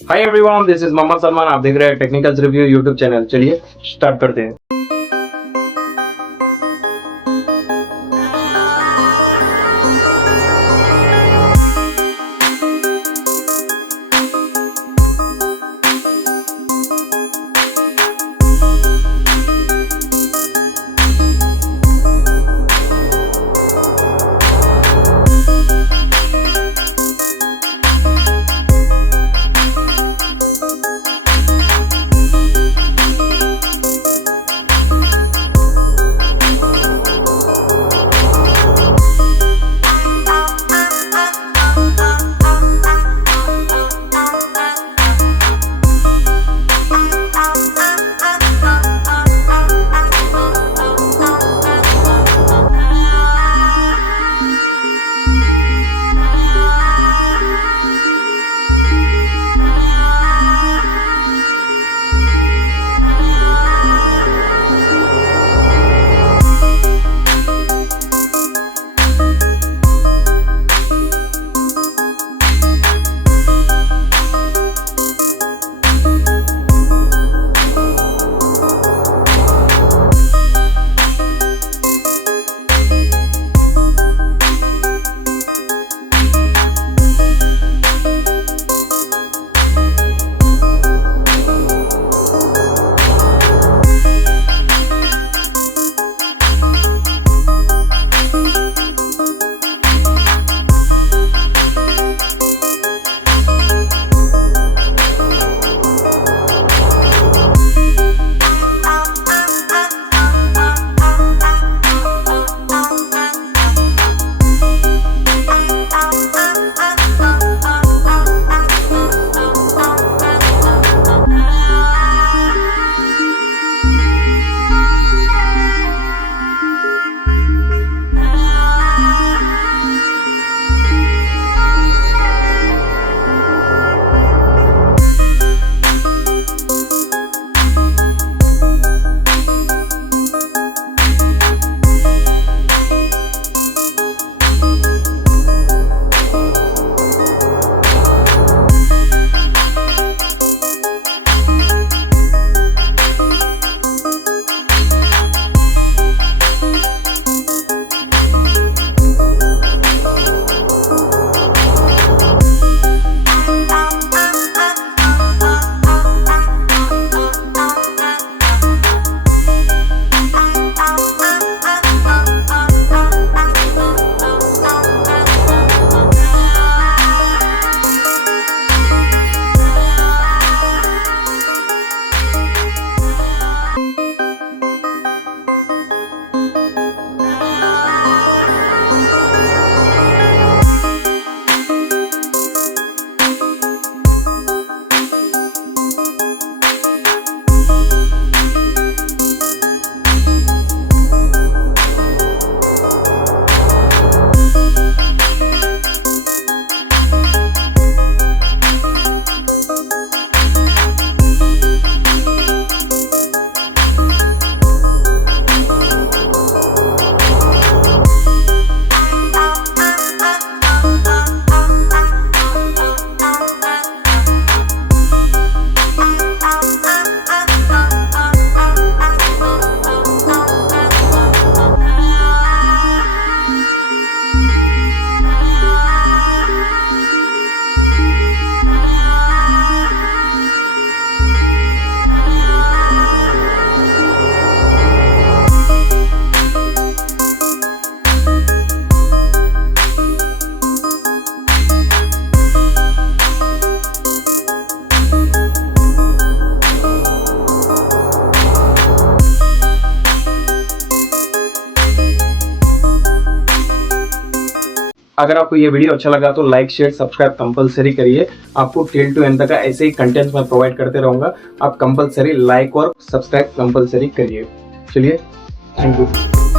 Hi everyone, this is Mohammad Salman. आप देख रहे हैं टेक्निकल रिव्यू यूट्यूब चैनल। चलिए स्टार्ट करते हैं। अगर आपको ये वीडियो अच्छा लगा तो लाइक शेयर सब्सक्राइब कंपलसरी करिए। आपको टिल टू एंड तक ऐसे ही कंटेंट्स मैं प्रोवाइड करते रहूंगा। आप कंपलसरी लाइक और सब्सक्राइब कंपलसरी करिए। चलिए, थैंक यू।